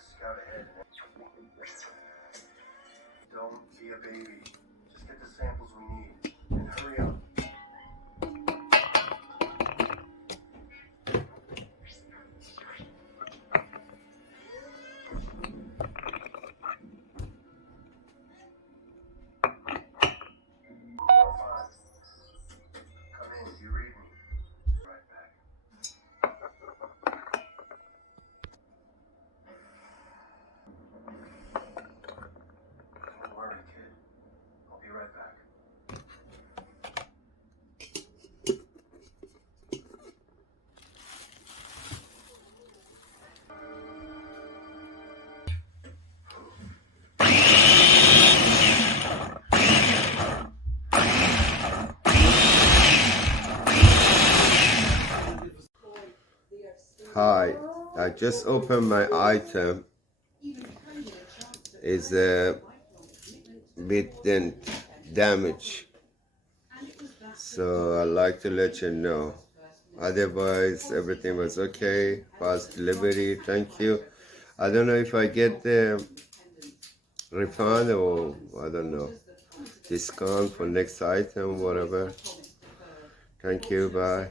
scout ahead. Don't be a baby. Just get the samples we need. And hurry up. Come in, you read me. Right back. Don't worry, kid. I'll be right back. Hi, I just opened my item. It's a bit damaged, so I'd like to let you know. Otherwise, everything was okay. Fast delivery, thank you. I don't know if I get the refund or I don't know, discount for next item, whatever. Thank you, bye.